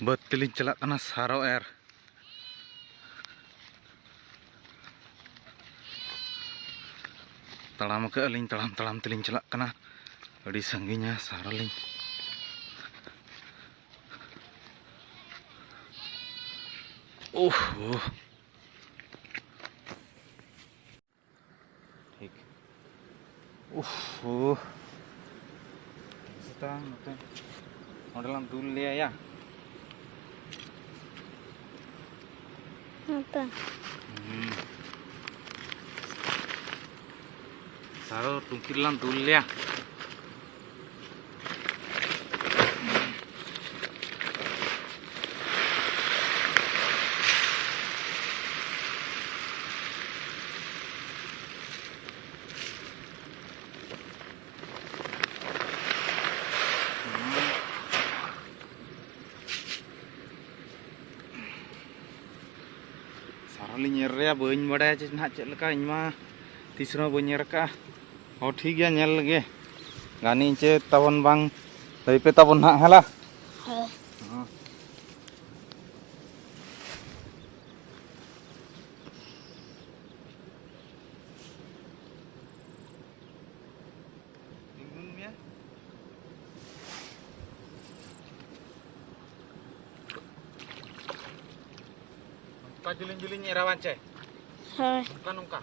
Betilin celak kena saro air. Talam ke aling talam tilin celak kena. Di sangginya saraling. Uh. Hik. Setang, modelan dulu ya. Apa? Saro tungkilan dulu ya. Saraling nyerya bañ badaya cek nak cek leka inyma tisro bañ nyerka. Oh ठीक है nyel lagi. Gani ce tawon bang dari pe tawon nak halah. Julin nyerawan cek. Hai. Bukan ungkah.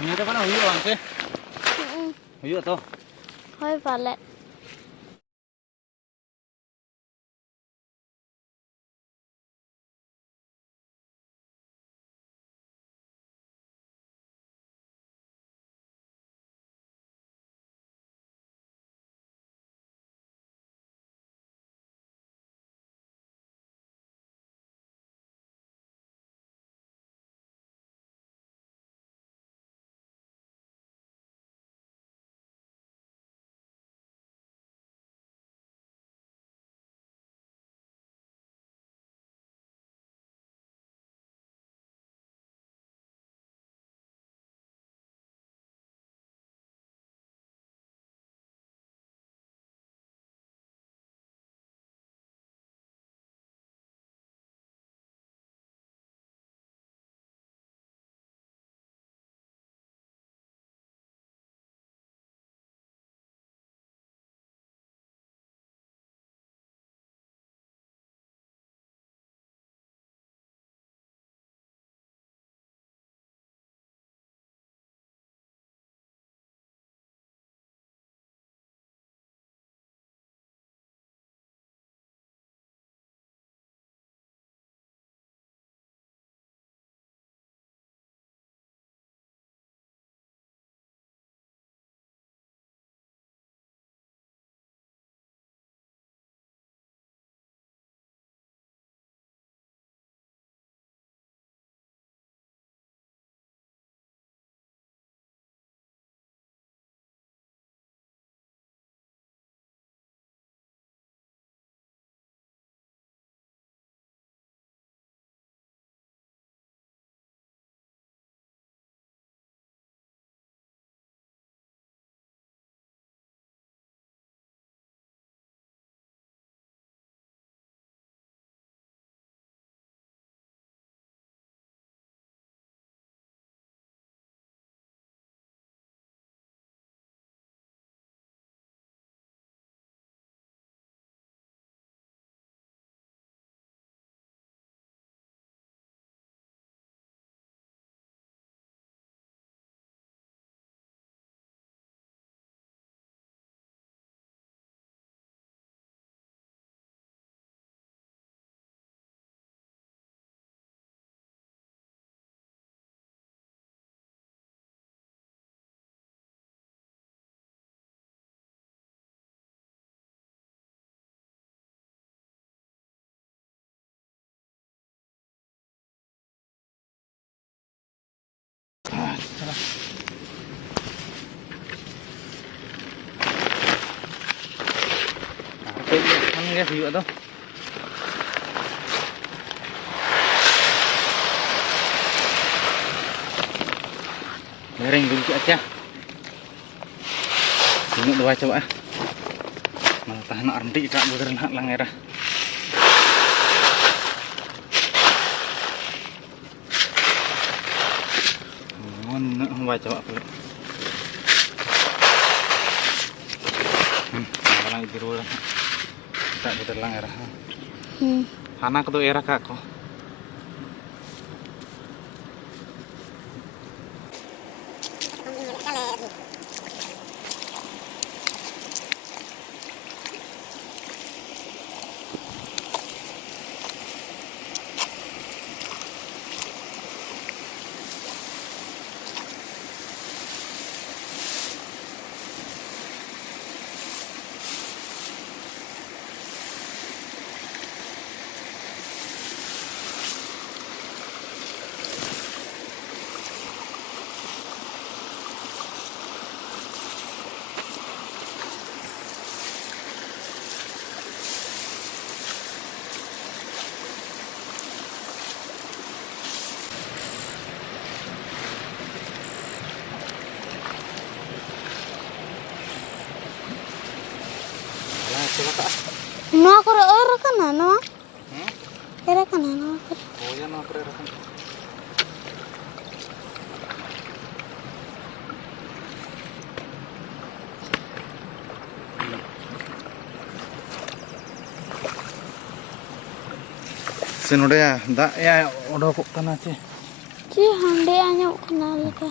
Ini tuh kan huyuk bang sih. Huyuk tuh. Hoi palet. Kan guys huyuk tuh. Miring dulu aja. Tengok dua coba. Malah tahan arti tak bener nak langera. Mana dua coba pelik. Malah itu dulu. Tak bener langera. Anak tu era kako. No ako ora kana no. Era kana no. Oh ya no kira kan. Senodaya dak ya odokok kana sih. Ci hande anyok kana leka.